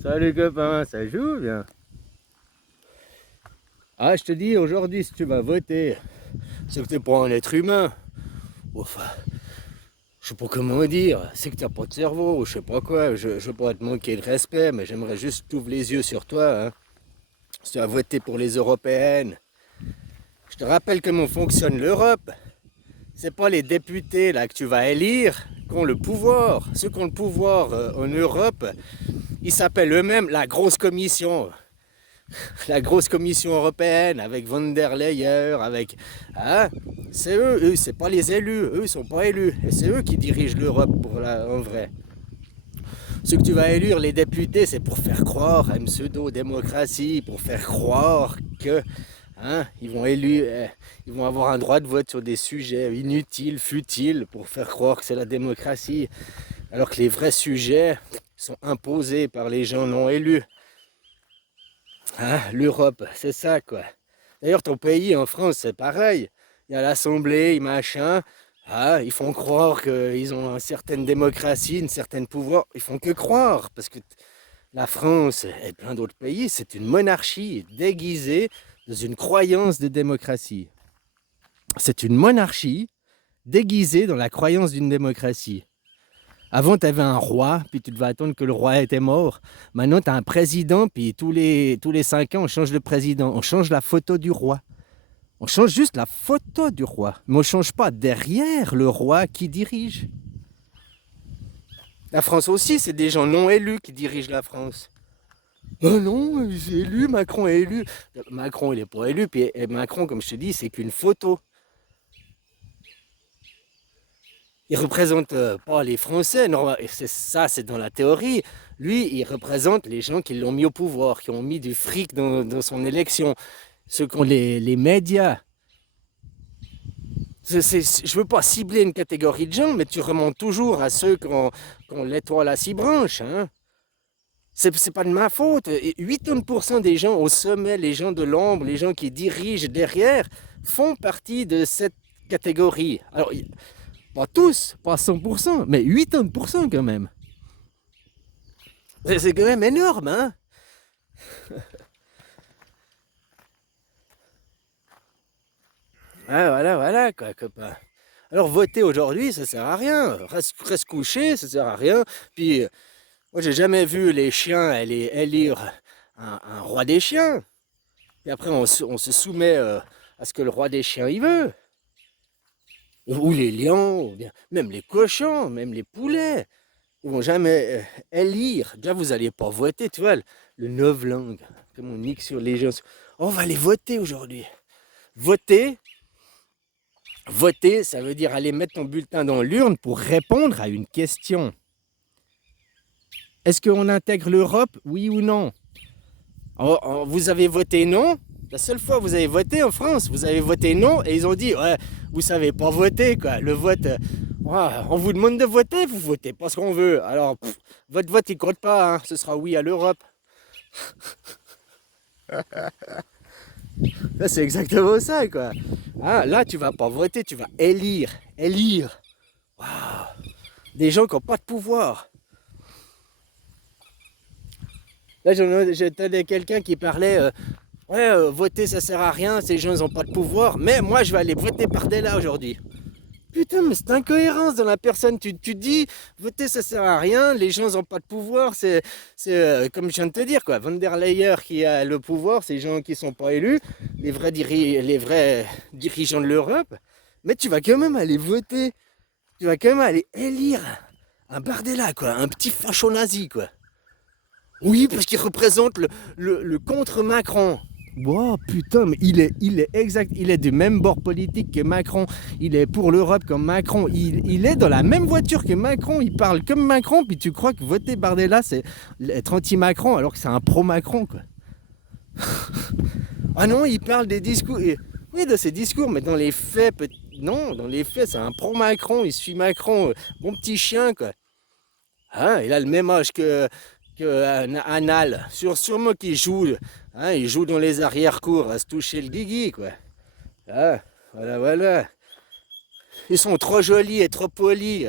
Salut copain, ça joue bien. Ah, je te dis, aujourd'hui, si tu vas voter, c'est que t'es pas un être humain. Enfin, je sais pas comment dire, c'est que t'as pas de cerveau, ou je sais pas quoi. Je veux pas te manquer de respect, mais j'aimerais juste t'ouvrir les yeux sur toi. Hein. Si tu vas voter pour les européennes, je te rappelle comment fonctionne l'Europe. C'est pas les députés là que tu vas élire qui ont le pouvoir. Ceux qui ont le pouvoir en Europe, ils s'appellent eux-mêmes la grosse commission. La grosse commission européenne avec von der Leyen, avec... Hein, c'est eux, c'est pas les élus, eux ils sont pas élus. Et c'est eux qui dirigent l'Europe en vrai. Ce que tu vas élire, les députés, c'est pour faire croire à une pseudo-démocratie, pour faire croire que ils vont avoir un droit de vote sur des sujets inutiles, futiles, pour faire croire que c'est la démocratie, alors que les vrais sujets sont imposés par les gens non élus. Hein, l'Europe, c'est ça quoi. D'ailleurs, ton pays, en France, c'est pareil. Il y a l'Assemblée, machin. Ah, ils font croire qu'ils ont une certaine démocratie, une certaine pouvoir. Ils font que croire, parce que la France et plein d'autres pays, c'est une monarchie déguisée dans une croyance de démocratie. C'est une monarchie déguisée dans la croyance d'une démocratie. Avant, tu avais un roi, puis tu devais attendre que le roi était mort. Maintenant, tu as un président, puis tous les 5 ans, on change de président. On change la photo du roi. On change juste la photo du roi. Mais on ne change pas derrière le roi qui dirige. La France aussi, c'est des gens non élus qui dirigent la France. Oh non, c'est élu, Macron est élu. Macron, il n'est pas élu, puis Macron, comme je te dis, c'est qu'une photo. Il représente pas les Français, non, c'est ça, c'est dans la théorie. Lui, il représente les gens qui l'ont mis au pouvoir, qui ont mis du fric dans son élection, ceux qui ont les médias. Je ne veux pas cibler une catégorie de gens, mais tu remontes toujours à ceux qui ont l'étoile à 6 branches. Hein. C'est pas de ma faute. Et 80% des gens au sommet, les gens de l'ombre, les gens qui dirigent derrière, font partie de cette catégorie. Alors, pas tous, pas 100%, mais 80% quand même. C'est quand même énorme, hein. Ah, voilà, quoi, copain. Alors, voter aujourd'hui, ça sert à rien. Reste couché, ça sert à rien. Puis, moi, j'ai jamais vu les chiens élire un roi des chiens. Et après, on se soumet à ce que le roi des chiens il veut. Ou les lions, ou bien même les cochons, même les poulets. Ils vont jamais élire. Déjà, vous n'allez pas voter, tu vois, le novlangue, comme on nique sur les gens. On va aller voter aujourd'hui. Voter, voter, ça veut dire aller mettre ton bulletin dans l'urne pour répondre à une question. Est-ce qu'on intègre l'Europe, oui ou non? Vous avez voté non. La seule fois que vous avez voté en France, vous avez voté non et ils ont dit ouais, vous savez pas voter quoi. Le vote, ouais, on vous demande de voter, vous votez pas ce qu'on veut. Alors votre vote il compte pas, hein. Ce sera oui à l'Europe. Là c'est exactement ça quoi. Ah, là tu vas pas voter, tu vas élire, élire. Wow. Des gens qui n'ont pas de pouvoir. Là j'entendais quelqu'un qui parlait. Ouais, voter ça sert à rien, ces gens n'ont pas de pouvoir, mais moi je vais aller voter par Della aujourd'hui. Putain, mais c'est incohérence dans la personne. Tu dis, voter ça sert à rien, les gens n'ont pas de pouvoir, c'est comme je viens de te dire, quoi. Von der Leyen qui a le pouvoir, ces gens qui sont pas élus, les vrais dirigeants de l'Europe, mais tu vas quand même aller voter, tu vas quand même aller élire un Bardella, quoi, un petit facho nazi, quoi. Oui, parce qu'il représente le contre-Macron. Wow, putain, mais il est exact, il est du même bord politique que Macron, il est pour l'Europe comme Macron, il est dans la même voiture que Macron, il parle comme Macron, puis tu crois que voter Bardella c'est être anti-Macron alors que c'est un pro-Macron quoi. Ah non, il parle des discours, oui de ses discours, mais dans les faits, non, dans les faits c'est un pro-Macron, il suit Macron, bon petit chien quoi. Hein, il a le même âge que Anal, sûrement qu'il joue, hein, il joue dans les arrière-cours à se toucher le guigui, quoi. Ah, voilà. Ils sont trop jolis et trop polis.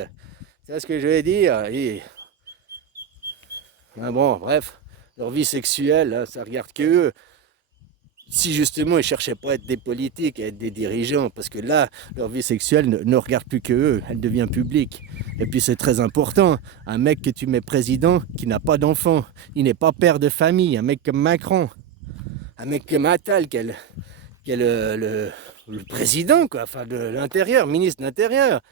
C'est ce que je veux dire. Ah bon, bref. Leur vie sexuelle, hein, ça regarde que eux. Si justement ils cherchaient pas à être des politiques, à être des dirigeants, parce que là, leur vie sexuelle ne regarde plus que eux, elle devient publique. Et puis c'est très important, un mec que tu mets président qui n'a pas d'enfant, il n'est pas père de famille, un mec comme Macron, un mec comme Attal, qui est le président, quoi, enfin de l'intérieur, ministre de l'intérieur.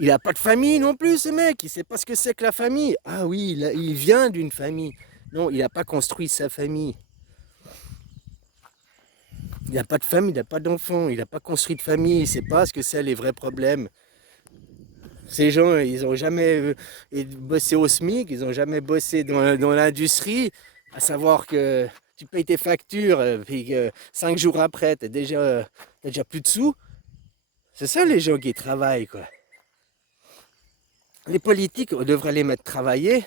Il n'a pas de famille non plus, ce mec, il ne sait pas ce que c'est que la famille. Ah oui, il vient d'une famille. Non, il n'a pas construit sa famille. Il n'a pas de femme, il n'a pas d'enfant, il n'a pas construit de famille, il ne sait pas ce que c'est les vrais problèmes. Ces gens, ils n'ont jamais bossé au SMIC, ils n'ont jamais bossé dans l'industrie, à savoir que tu payes tes factures, puis que 5 jours après, tu n'as déjà plus de sous. C'est ça les gens qui travaillent, quoi. Les politiques, on devrait les mettre travailler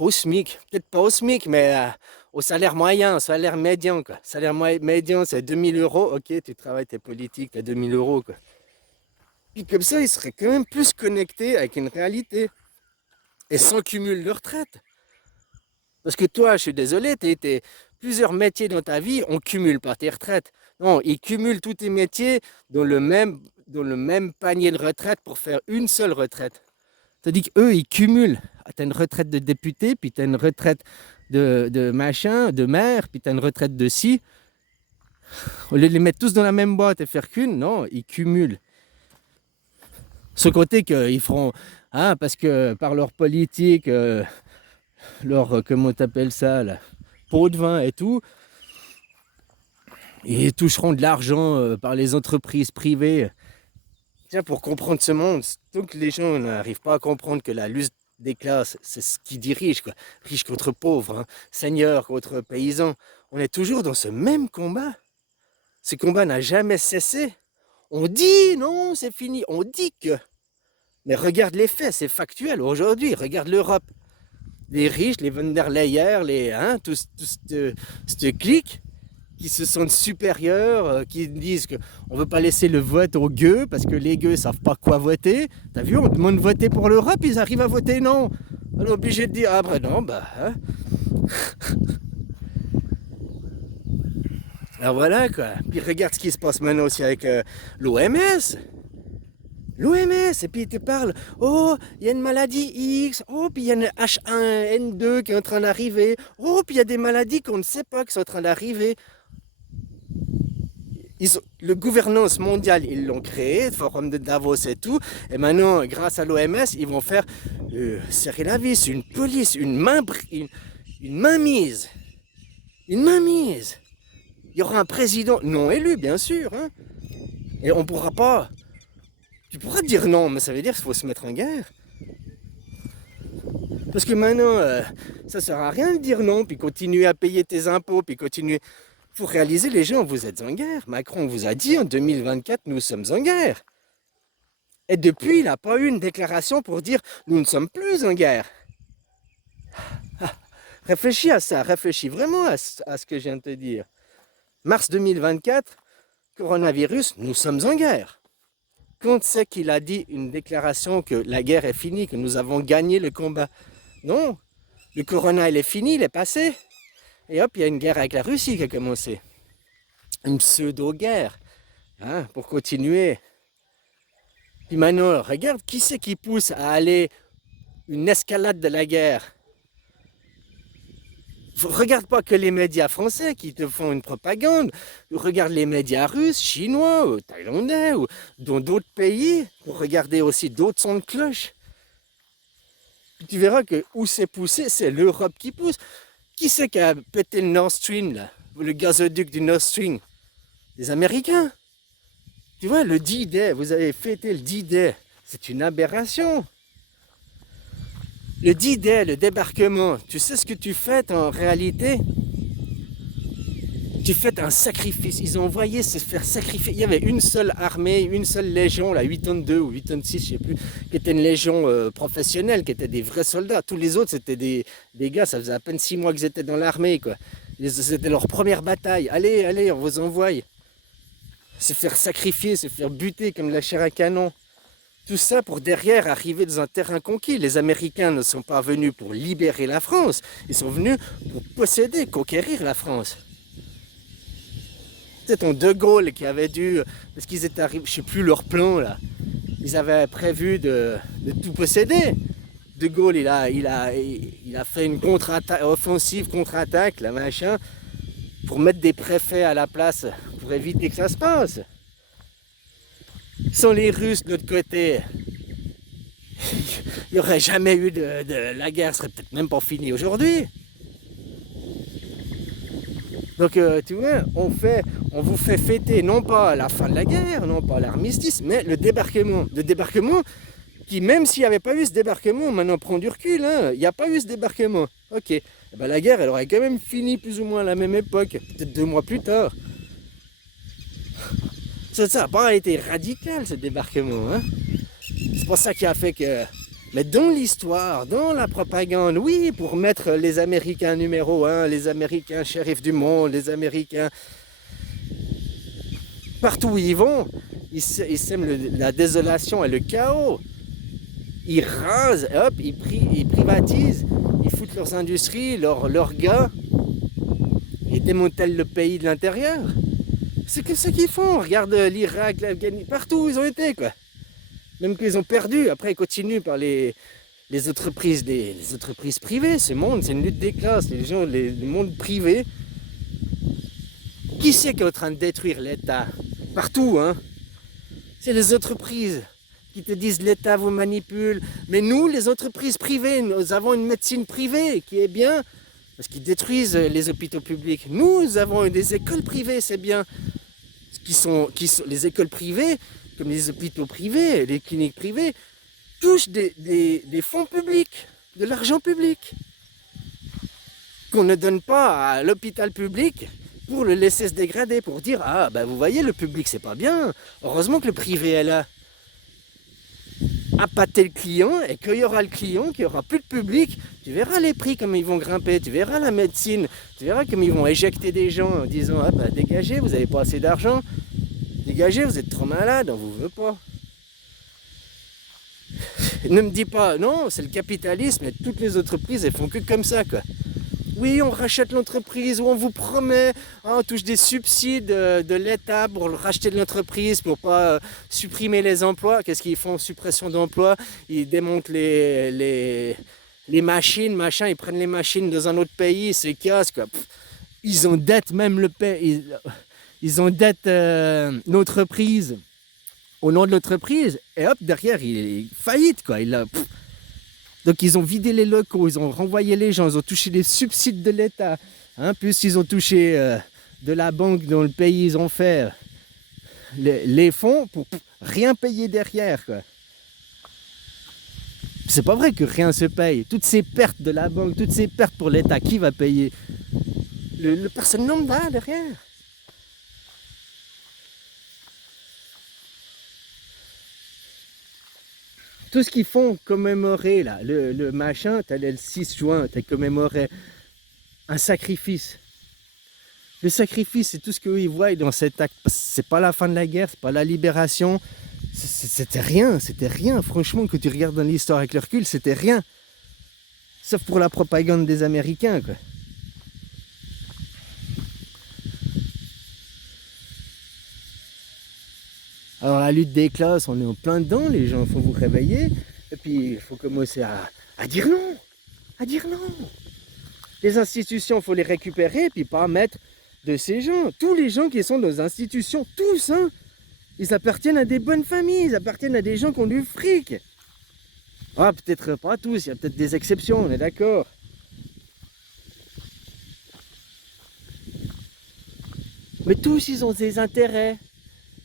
au SMIC. Peut-être pas au SMIC, mais au salaire moyen, au salaire médian, quoi. Salaire médian, c'est 2000 euros. Ok, tu travailles tes politiques, tu as 2000 euros, quoi. Puis comme ça, ils seraient quand même plus connectés avec une réalité. Et sans cumul de retraite. Parce que toi, je suis désolé, t'es plusieurs métiers dans ta vie, on cumule pas tes retraites. Non, ils cumulent tous tes métiers dans le même panier de retraite pour faire une seule retraite. Tandis qu'eux, ils cumulent. Tu as une retraite de député, puis tu as une retraite de machin, de maire, puis tu as une retraite de ci. Au lieu de les mettre tous dans la même boîte et faire qu'une, non, ils cumulent. Ce côté qu'ils feront, hein, parce que par leur politique, leur, comment t'appelles ça, là, pot de vin et tout, ils toucheront de l'argent par les entreprises privées. Tiens, pour comprendre ce monde, donc les gens n'arrivent pas à comprendre que la lutte des classes, c'est ce qui dirige, quoi. Riches contre pauvres, hein, seigneurs contre paysans. On est toujours dans ce même combat. Ce combat n'a jamais cessé. On dit non, c'est fini. On dit que. Mais regarde les faits, c'est factuel aujourd'hui. Regarde l'Europe. Les riches, les von der Leyen, tous cette clique qui se sentent supérieurs, qui disent qu'on ne veut pas laisser le vote aux gueux parce que les gueux ne savent pas quoi voter. T'as vu, on demande de voter pour l'Europe, ils arrivent à voter non. On est obligé de dire, ah ben non, bah... Hein. Alors voilà quoi. Puis regarde ce qui se passe maintenant aussi avec l'OMS. L'OMS, et puis ils te parlent, oh, il y a une maladie X, oh, puis il y a une H1N2 qui est en train d'arriver, oh, puis il y a des maladies qu'on ne sait pas qui sont en train d'arriver. Le gouvernance mondiale, ils l'ont créé, le forum de Davos et tout, et maintenant, grâce à l'OMS, ils vont faire serrer la vis, une police, une mainmise. Une mainmise. Il y aura un président non élu, bien sûr, hein, et on ne pourra pas... Tu pourras dire non, mais ça veut dire qu'il faut se mettre en guerre. Parce que maintenant, ça ne sert à rien de dire non, puis continuer à payer tes impôts, puis continuer... Il faut réaliser, les gens, vous êtes en guerre. Macron vous a dit, en 2024, nous sommes en guerre. Et depuis, il n'a pas eu une déclaration pour dire, nous ne sommes plus en guerre. Réfléchis à ça, réfléchis vraiment à ce que je viens de te dire. Mars 2024, coronavirus, nous sommes en guerre. Quand c'est qu'il a dit une déclaration que la guerre est finie, que nous avons gagné le combat? Non, le corona, il est fini, il est passé. Et hop, il y a une guerre avec la Russie qui a commencé. Une pseudo-guerre, hein, pour continuer. Puis maintenant, regarde, qui c'est qui pousse à aller une escalade de la guerre? Regarde pas que les médias français qui te font une propagande. Regarde les médias russes, chinois, ou thaïlandais, ou dans d'autres pays, pour regarder aussi d'autres sons de cloche. Puis tu verras que où c'est poussé, c'est l'Europe qui pousse. Qui c'est qui a pété le Nord Stream, là? Le gazoduc du Nord Stream? Les Américains. Tu vois, le D-Day, vous avez fêté le D-Day. C'est une aberration. Le D-Day, le débarquement, tu sais ce que tu fais en réalité? Tu fais un sacrifice. Ils ont envoyé se faire sacrifier. Il y avait une seule armée, une seule légion, là, 8 tonnes 2 ou 8 tonnes 6, je ne sais plus, qui était une légion professionnelle, qui était des vrais soldats. Tous les autres, c'était des gars, ça faisait à peine 6 mois qu'ils étaient dans l'armée, quoi. C'était leur première bataille. Allez, allez, on vous envoie. Se faire sacrifier, se faire buter comme la chair à canon. Tout ça pour derrière arriver dans un terrain conquis. Les Américains ne sont pas venus pour libérer la France, ils sont venus pour posséder, conquérir la France. C'est ton De Gaulle qui avait dû, parce qu'ils étaient arrivés, je ne sais plus leur plan là, ils avaient prévu de tout posséder. De Gaulle, il a fait une offensive contre-attaque, la machin, pour mettre des préfets à la place, pour éviter que ça se passe. Sans les Russes de l'autre côté, il n'y aurait jamais eu la guerre serait peut-être même pas finie aujourd'hui. Donc tu vois, on vous fait fêter non pas la fin de la guerre, non pas l'armistice, mais le débarquement. Le débarquement qui, même s'il n'y avait pas eu ce débarquement, maintenant prend du recul, hein, il n'y a pas eu ce débarquement. Ok, et ben, la guerre elle aurait quand même fini plus ou moins à la même époque, peut-être 2 mois plus tard. Ça n'a pas été radical ce débarquement. Hein. C'est pour ça qu'il a fait que... Mais dans l'histoire, dans la propagande, oui, pour mettre les Américains numéro 1, les Américains shérifs du monde, les Américains... Partout où ils vont, ils sèment la désolation et le chaos. Ils rasent, hop, ils privatisent, ils foutent leurs industries, leurs gars, ils démantèlent le pays de l'intérieur. C'est que ce qu'ils font. Regarde l'Irak, l'Afghanistan, partout où ils ont été, quoi. Même qu'ils ont perdu, après ils continuent par les entreprises, les entreprises privées. Ce monde, c'est une lutte des classes, le monde privé. Qui c'est qui est en train de détruire l'État? Partout, hein. C'est les entreprises qui te disent l'État vous manipule. Mais nous, les entreprises privées, nous avons une médecine privée qui est bien, parce qu'ils détruisent les hôpitaux publics. Nous avons des écoles privées, c'est bien. Qui sont les écoles privées, comme les hôpitaux privés, les cliniques privées, touchent des fonds publics, de l'argent public, qu'on ne donne pas à l'hôpital public pour le laisser se dégrader, pour dire « Ah, ben vous voyez, le public, c'est pas bien. Heureusement que le privé est là. » Appâter le client, et qu'il y aura le client, qu'il n'y aura plus de public, tu verras les prix comme ils vont grimper, tu verras la médecine, tu verras comme ils vont éjecter des gens en disant « Ah ben dégagez, vous n'avez pas assez d'argent, dégagez, vous êtes trop malade, on ne vous veut pas. » Ne me dis pas, non, c'est le capitalisme, et toutes les entreprises, elles font que comme ça, quoi. Oui, on rachète l'entreprise, ou on vous promet, on touche des subsides de l'État pour racheter de l'entreprise, pour pas supprimer les emplois. Qu'est-ce qu'ils font? Suppression d'emplois, ils démontent les machines, machin, ils prennent les machines dans un autre pays, ils se cassent, quoi. Ils endettent même le pays, ils endettent l'entreprise au nom de l'entreprise, et hop, derrière, il est faillite, quoi. Donc ils ont vidé les locaux, ils ont renvoyé les gens, ils ont touché les subsides de l'État, hein, plus ils ont touché de la banque dans le pays, ils ont fait les fonds pour rien payer derrière, quoi. C'est pas vrai que rien se paye. Toutes ces pertes de la banque, toutes ces pertes pour l'État, qui va payer? Le personne lambda derrière. Tout ce qu'ils font commémorer, là, le machin, t'as le 6 juin, t'as commémoré un sacrifice. Le sacrifice, c'est tout ce qu'ils voient dans cet acte. C'est pas la fin de la guerre, c'est pas la libération. C'était rien, franchement, que tu regardes dans l'histoire avec le recul, c'était rien. Sauf pour la propagande des Américains, quoi. Alors la lutte des classes, on est en plein dedans, les gens, il faut vous réveiller, et puis il faut commencer à dire non, à dire non. Les institutions, il faut les récupérer, et puis pas mettre de ces gens. Tous les gens qui sont dans les institutions, tous, hein, ils appartiennent à des bonnes familles, ils appartiennent à des gens qui ont du fric. Ah, peut-être pas tous, il y a peut-être des exceptions, on est d'accord. Mais tous, ils ont des intérêts.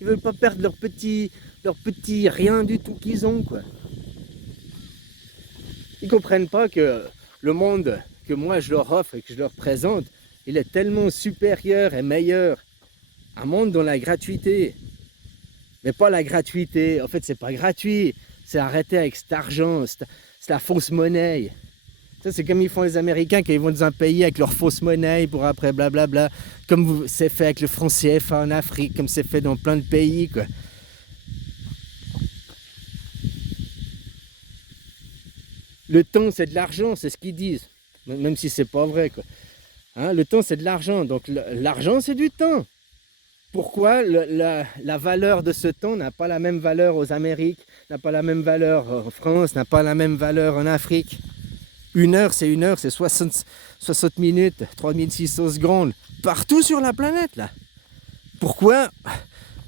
Ils veulent pas perdre leur petit rien du tout qu'ils ont, quoi. Ils comprennent pas que le monde que moi je leur offre et que je leur présente, il est tellement supérieur et meilleur. Un monde dans la gratuité. Mais pas la gratuité. En fait, c'est pas gratuit. C'est arrêter avec cet argent, c'est la fausse monnaie. Ça, c'est comme ils font les Américains quand ils vont dans un pays avec leur fausse monnaie pour après blablabla. Comme c'est fait avec le franc CFA en Afrique, comme c'est fait dans plein de pays, quoi. Le temps, c'est de l'argent, c'est ce qu'ils disent. Même si c'est pas vrai, quoi. Hein, le temps, c'est de l'argent. Donc, l'argent, c'est du temps. Pourquoi la valeur de ce temps n'a pas la même valeur aux Amériques, n'a pas la même valeur en France, n'a pas la même valeur en Afrique? Une heure, c'est 60 minutes, 3600 secondes, partout sur la planète, là. Pourquoi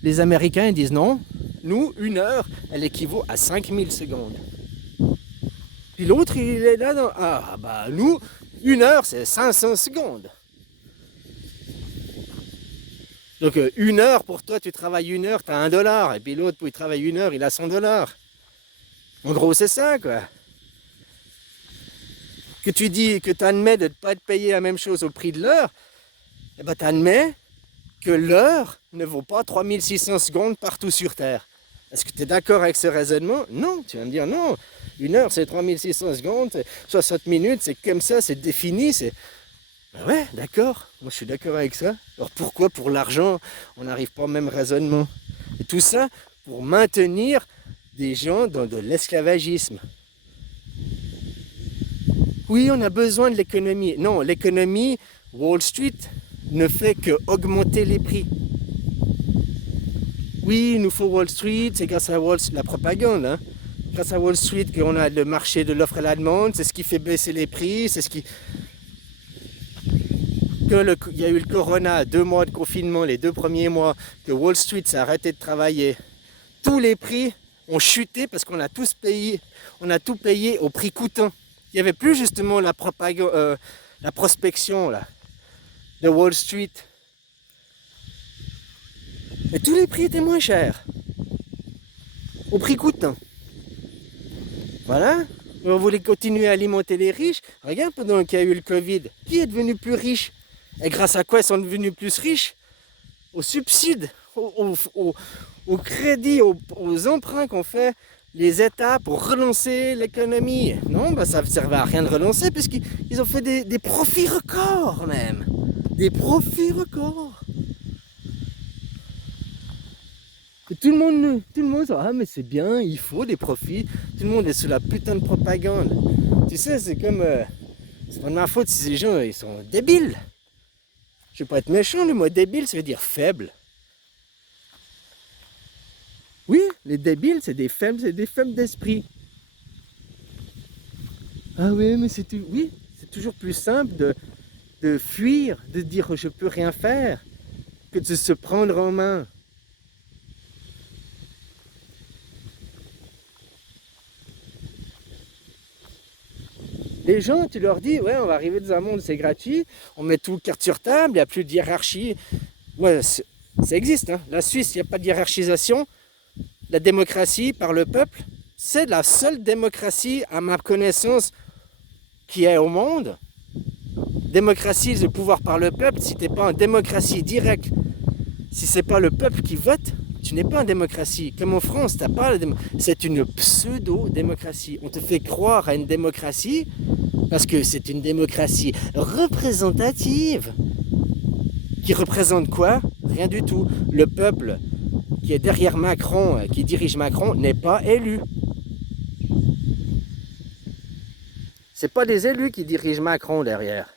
les Américains disent non? Nous, une heure, elle équivaut à 5000 secondes. Puis l'autre, il est là dans... Ah, bah, nous, une heure, c'est 500 secondes. Donc, une heure, pour toi, tu travailles une heure, tu as $1. Et puis l'autre, pour il travaille une heure, il a $100. En gros, c'est ça, quoi. Que tu dis, que tu admets de ne pas être payé la même chose au prix de l'heure, eh ben, tu admets que l'heure ne vaut pas 3600 secondes partout sur Terre. Est-ce que tu es d'accord avec ce raisonnement? Non, tu vas me dire non. Une heure, c'est 3600 secondes, 60 minutes, c'est comme ça, c'est défini, c'est... Ben ouais, d'accord, moi je suis d'accord avec ça. Alors pourquoi pour l'argent, on n'arrive pas au même raisonnement? Et tout ça pour maintenir des gens dans de l'esclavagisme. Oui, on a besoin de l'économie. Non, l'économie, Wall Street, ne fait que augmenter les prix. Oui, il nous faut Wall Street, c'est grâce à Wall Street, la propagande, hein. Grâce à Wall Street qu'on a le marché de l'offre et la demande, c'est ce qui fait baisser les prix, c'est ce qui... Il y a eu le corona, 2 mois de confinement, les 2 premiers mois, que Wall Street s'est arrêté de travailler. Tous les prix ont chuté parce qu'on a tous payé, on a tout payé au prix coûtant. Il n'y avait plus justement la propagande, la prospection là, de Wall Street. Et tous les prix étaient moins chers. Au prix coûtant. Voilà. On voulait continuer à alimenter les riches. Regarde, pendant qu'il y a eu le Covid, qui est devenu plus riche? Et grâce à quoi ils sont devenus plus riches? Aux subsides, au crédit, aux emprunts qu'ont fait les États pour relancer l'économie. Non, bah ça ne servait à rien de relancer puisqu'ils ont fait des profits records même. Des profits records. Et tout le monde dit, ah mais c'est bien, il faut des profits. Tout le monde est sous la putain de propagande. Tu sais, c'est comme... c'est pas de ma faute si ces gens, ils sont débiles. Je vais pas être méchant, le mot débile, ça veut dire faible. Oui, les débiles, c'est des faibles d'esprit. Ah oui, mais oui, c'est toujours plus simple de fuir, de dire je peux rien faire, que de se prendre en main. Les gens, tu leur dis, ouais, on va arriver dans un monde, c'est gratuit, on met tout carte sur table, il n'y a plus de hiérarchie. Ouais, ça existe, hein. La Suisse, il n'y a pas de hiérarchisation. La démocratie par le peuple, c'est la seule démocratie, à ma connaissance, qui est au monde. Démocratie, le pouvoir par le peuple, si tu n'es pas en démocratie directe, si c'est pas le peuple qui vote, tu n'es pas en démocratie. Comme en France, t'as pas c'est une pseudo-démocratie. On te fait croire à une démocratie parce que c'est une démocratie représentative. Qui représente quoi? Rien du tout. Le peuple qui est derrière Macron, qui dirige Macron, n'est pas élu. C'est pas des élus qui dirigent Macron derrière.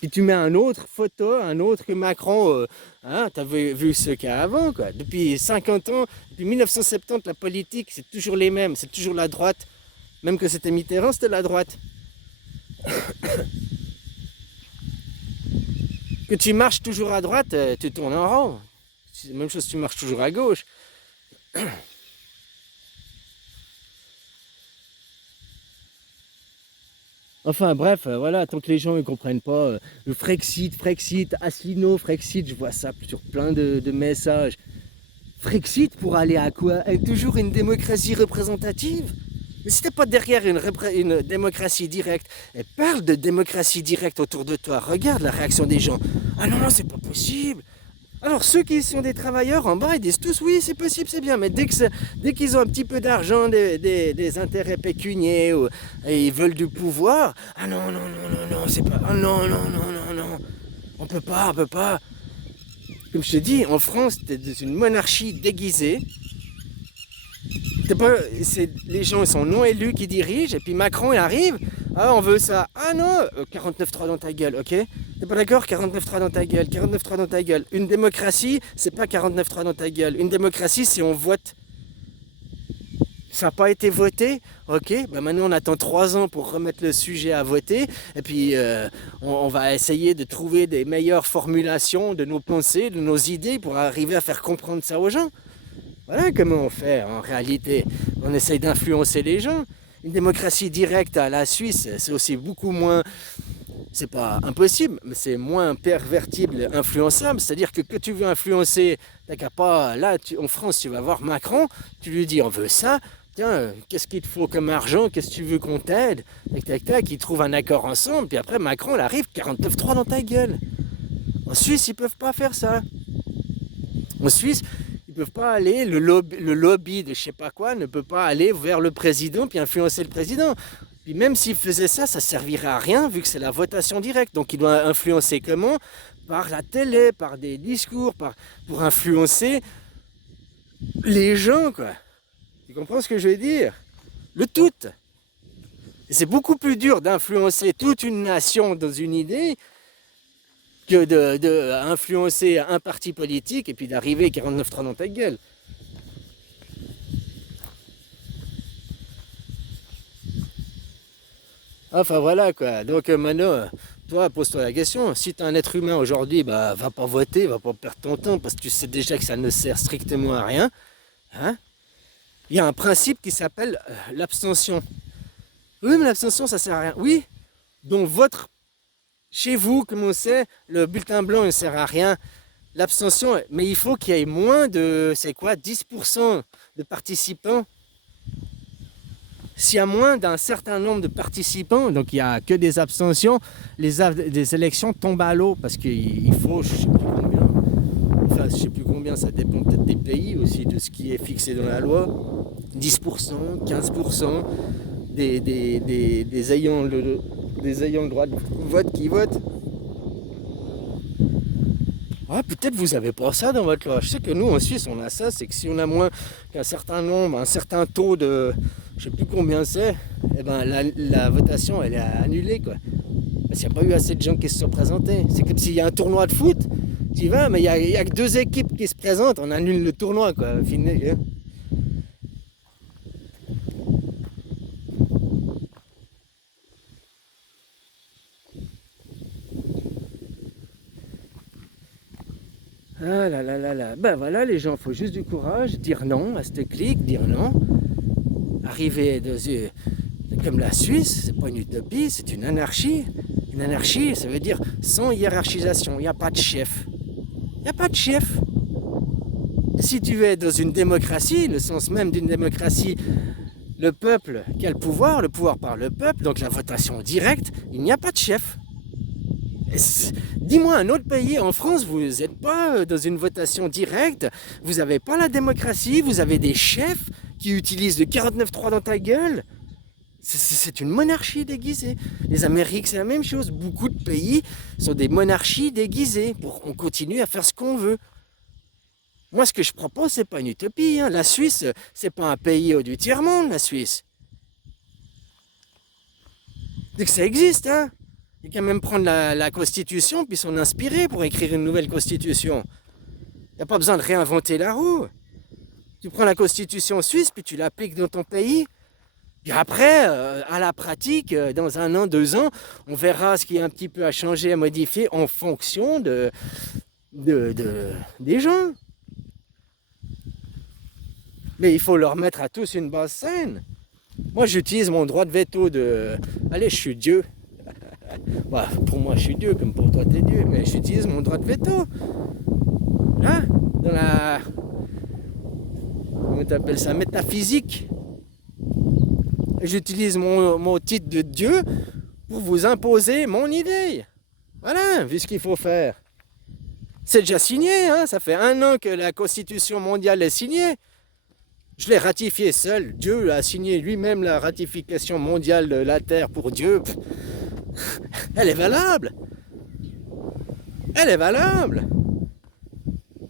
Puis tu mets un autre photo, un autre que Macron, hein, tu avais vu ce qu'il y a avant, quoi. Depuis 50 ans, depuis 1970, la politique, c'est toujours les mêmes, c'est toujours la droite. Même que c'était Mitterrand, c'était la droite. Que tu marches toujours à droite, tu tournes en rond. C'est la même chose, tu marches toujours à gauche. Enfin bref, voilà, tant que les gens ne comprennent pas, le Frexit, Asselineau, Frexit, je vois ça sur plein de messages. Frexit pour aller à quoi? Toujours une démocratie représentative? Mais si t'es pas derrière une démocratie directe, et parle de démocratie directe autour de toi, regarde la réaction des gens. Ah non, c'est pas possible. Alors ceux qui sont des travailleurs en bas, ils disent tous oui, c'est possible, c'est bien, mais dès qu'ils ont un petit peu d'argent, des intérêts pécuniaires, et ils veulent du pouvoir, ah non, non, non, non, non, c'est pas, ah non, non, non, non, non, on peut pas. Comme je te dis, en France, t'es dans une monarchie déguisée, Les gens sont non élus qui dirigent, et puis Macron il arrive, ah on veut ça, ah non, 49.3 dans ta gueule, ok? T'es pas d'accord? 49.3 dans ta gueule, 49.3 dans ta gueule. Une démocratie, c'est pas 49.3 dans ta gueule. Une démocratie, c'est on vote. Ça n'a pas été voté, ok, bah maintenant on attend 3 ans pour remettre le sujet à voter, et puis on va essayer de trouver des meilleures formulations de nos pensées, de nos idées pour arriver à faire comprendre ça aux gens. Voilà comment on fait en réalité. On essaye d'influencer les gens. Une démocratie directe à la Suisse, c'est aussi beaucoup moins, c'est pas impossible, mais c'est moins pervertible, influençable. C'est-à-dire que tu veux influencer, t'as qu'à pas, là en France tu vas voir Macron, tu lui dis on veut ça, tiens, qu'est-ce qu'il te faut comme argent, qu'est-ce que tu veux qu'on t'aide, tac tac tac, ils trouvent un accord ensemble, puis après Macron il arrive 49.3 dans ta gueule. En Suisse ils peuvent pas faire ça. En Suisse, ils peuvent pas aller, le lobby de je sais pas quoi ne peut pas aller vers le président puis influencer le président. Puis même s'il faisait ça, ça servirait à rien vu que c'est la votation directe. Donc il doit influencer comment? Par la télé, par des discours, pour influencer les gens, quoi. Tu comprends ce que je veux dire? Le tout. Et c'est beaucoup plus dur d'influencer toute une nation dans une idée que d'influencer un parti politique et puis d'arriver 49.3 dans ta gueule. Enfin voilà quoi, donc maintenant, toi pose-toi la question, si tu es un être humain aujourd'hui, bah va pas voter, va pas perdre ton temps parce que tu sais déjà que ça ne sert strictement à rien. Hein? Il y a un principe qui s'appelle l'abstention. Oui mais l'abstention ça sert à rien. Oui, donc votre chez vous, comme on sait, le bulletin blanc ne sert à rien. L'abstention, mais il faut qu'il y ait moins de, c'est quoi, 10% de participants. S'il y a moins d'un certain nombre de participants, donc il n'y a que des abstentions, les élections tombent à l'eau parce qu'il faut, je ne sais plus combien, enfin je ne sais plus combien, ça dépend peut-être des pays aussi, de ce qui est fixé dans la loi, 10%, 15% des ayants le droit de vote qui votent. Ah, peut-être vous n'avez pas ça dans votre loi. Je sais que nous en Suisse on a ça, c'est que si on a moins qu'un certain nombre, un certain taux de, je sais plus combien c'est, eh ben la votation elle est annulée quoi. Parce qu'il n'y a pas eu assez de gens qui se sont présentés. C'est comme s'il y a un tournoi de foot, tu y vas, mais il y a que 2 équipes qui se présentent, on annule le tournoi quoi. Fini, hein. Ah là là là là, ben voilà les gens, il faut juste du courage, dire non à ce clic, dire non. Arriver comme la Suisse, c'est pas une utopie, c'est une anarchie. Une anarchie, ça veut dire sans hiérarchisation, il n'y a pas de chef. Il n'y a pas de chef. Et si tu es dans une démocratie, le sens même d'une démocratie, le peuple qui a le pouvoir par le peuple, donc la votation directe, il n'y a pas de chef. Dis-moi un autre pays, en France, vous n'êtes pas dans une votation directe, vous n'avez pas la démocratie, vous avez des chefs qui utilisent le 49.3 dans ta gueule. C'est une monarchie déguisée. Les Amériques, c'est la même chose. Beaucoup de pays sont des monarchies déguisées. On continue à faire ce qu'on veut. Moi, ce que je propose, c'est pas une utopie. Hein. La Suisse, c'est pas un pays du tiers-monde, la Suisse. C'est que ça existe, hein. Il y a qu'à même prendre la Constitution puis s'en inspirer pour écrire une nouvelle Constitution. Il n'y a pas besoin de réinventer la roue. Tu prends la Constitution suisse puis tu l'appliques dans ton pays. Puis après, à la pratique, dans 1 an, 2 ans, on verra ce qui a un petit peu à changer, à modifier en fonction des gens. Mais il faut leur mettre à tous une base saine. Moi, j'utilise mon droit de veto de... Allez, je suis Dieu. Bah, pour moi, je suis Dieu, comme pour toi, t'es Dieu. Mais j'utilise mon droit de veto. Hein? Dans la... Comment t'appelles ça? Métaphysique. J'utilise mon titre de Dieu pour vous imposer mon idée. Voilà, vu ce qu'il faut faire. C'est déjà signé, hein? Ça fait 1 an que la Constitution mondiale est signée. Je l'ai ratifiée seul. Dieu a signé lui-même la ratification mondiale de la Terre pour Dieu. Elle est valable. Elle est valable.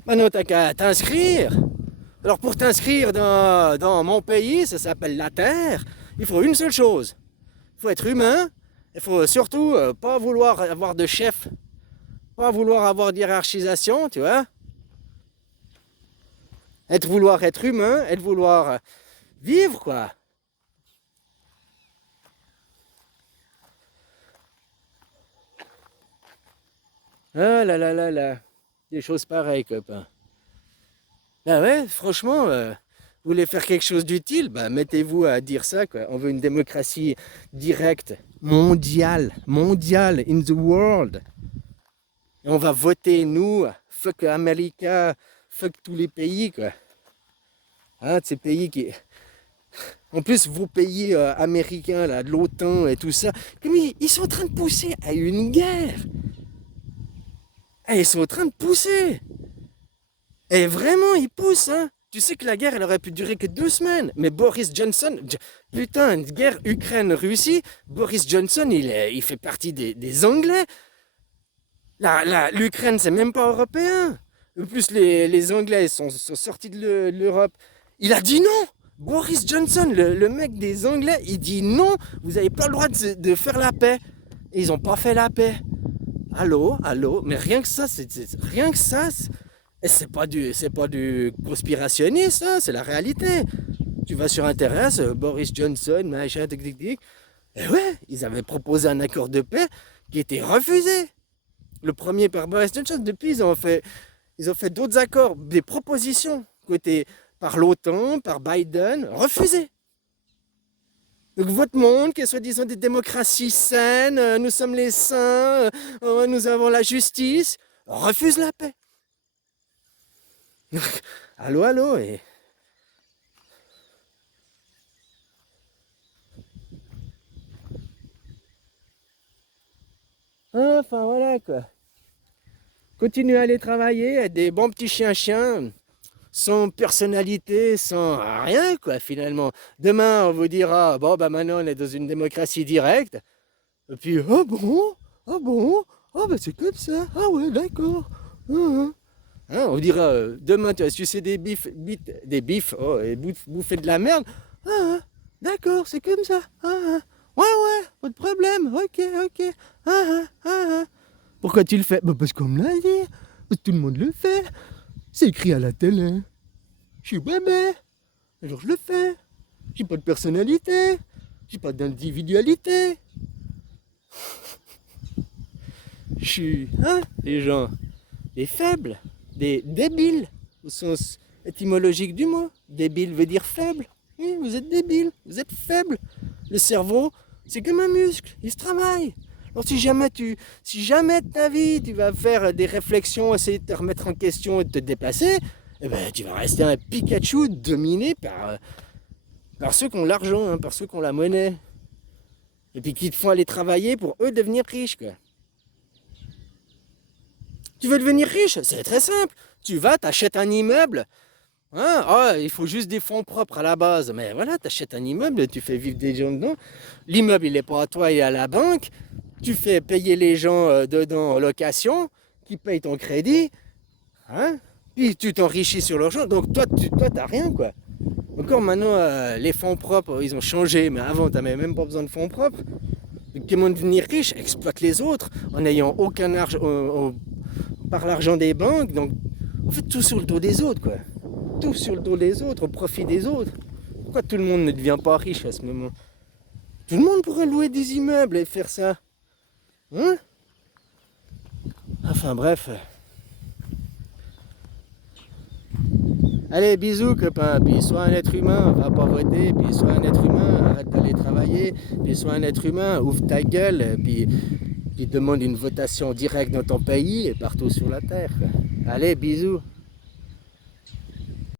Maintenant, t'as qu'à t'inscrire. Alors pour t'inscrire dans mon pays, ça s'appelle la Terre, il faut une seule chose. Il faut être humain, il faut surtout pas vouloir avoir de chef, pas vouloir avoir d'hierarchisation, tu vois. Vouloir être humain, vouloir vivre, quoi. Ah là là là là, des choses pareilles, copain. Ah ouais, franchement, vous voulez faire quelque chose d'utile, bah mettez-vous à dire ça, quoi. On veut une démocratie directe, mondiale, in the world. Et on va voter, nous, fuck America, fuck tous les pays, quoi. Hein, ces pays qui... En plus, vos pays américains, là, de l'OTAN et tout ça, comme ils sont en train de pousser à une guerre. Et ils sont en train de pousser. Et vraiment, ils poussent, hein. Tu sais que la guerre, elle aurait pu durer que 2 semaines. Mais Boris Johnson, putain, une guerre Ukraine-Russie, Boris Johnson, il fait partie des Anglais. L'Ukraine, c'est même pas européen. En plus, les Anglais sont sortis de l'Europe. Il a dit non. Boris Johnson, le mec des Anglais, il dit non, vous n'avez pas le droit de faire la paix. Et ils n'ont pas fait la paix. Allô, mais rien que ça, rien que ça, c'est pas du conspirationniste, hein, c'est la réalité. Tu vas sur Internet, Boris Johnson, machin, tic. Et ouais, ils avaient proposé un accord de paix qui était refusé. Le premier par Boris Johnson. Depuis, ils ont fait d'autres accords, des propositions côté par l'OTAN, par Biden, refusées. Donc votre monde, qui est soi-disant des démocraties saines, nous sommes les saints, nous avons la justice, refuse la paix. Allô, et... Enfin voilà quoi. Continuez à aller travailler, être des bons petits chiens, sans personnalité, sans rien quoi finalement. Demain on vous dira, bon bah maintenant on est dans une démocratie directe. Et puis, ah bon, bah c'est comme ça, ah ouais d'accord. Hein, on dira, demain tu vas sucer des bifs, oh, et bouffer de la merde. D'accord, c'est comme ça. Ouais, pas de problème, ok. Pourquoi tu le fais? Bah parce qu'on me l'a dit, parce que tout le monde le fait. C'est écrit à la télé. Je suis bébé, alors je le fais. J'ai pas de personnalité, j'ai pas d'individualité. Je suis, les gens, des faibles, des débiles, au sens étymologique du mot. Débile veut dire faible. Oui, vous êtes débile, vous êtes faible. Le cerveau, c'est comme un muscle, il se travaille. Alors si jamais de ta vie, tu vas faire des réflexions, essayer de te remettre en question et de te déplacer, eh ben, tu vas rester un Pikachu dominé par ceux qui ont l'argent, hein, par ceux qui ont la monnaie. Et puis qui te font aller travailler pour eux devenir riches, quoi. Tu veux devenir riche? C'est très simple. Tu vas, t'achètes un immeuble. Il faut juste des fonds propres à la base. Mais voilà, t'achètes un immeuble, tu fais vivre des gens dedans. L'immeuble, il n'est pas à toi, il est à la banque. Tu fais payer les gens dedans en location, qui payent ton crédit. Puis tu t'enrichis sur l'argent. Donc toi, t'as rien, quoi. Encore maintenant, les fonds propres, ils ont changé. Mais avant, t'avais même pas besoin de fonds propres. Comment devenir riche? Exploite les autres en n'ayant aucun argent par l'argent des banques. Donc, on fait tout sur le dos des autres, quoi. Tout sur le dos des autres, au profit des autres. Pourquoi tout le monde ne devient pas riche à ce moment? Tout le monde pourrait louer des immeubles et faire ça. Enfin bref. Allez, bisous copain, puis sois un être humain, va pas voter, puis sois un être humain, arrête d'aller travailler, puis sois un être humain, ouvre ta gueule, puis demande une votation directe dans ton pays et partout sur la terre. Allez, bisous.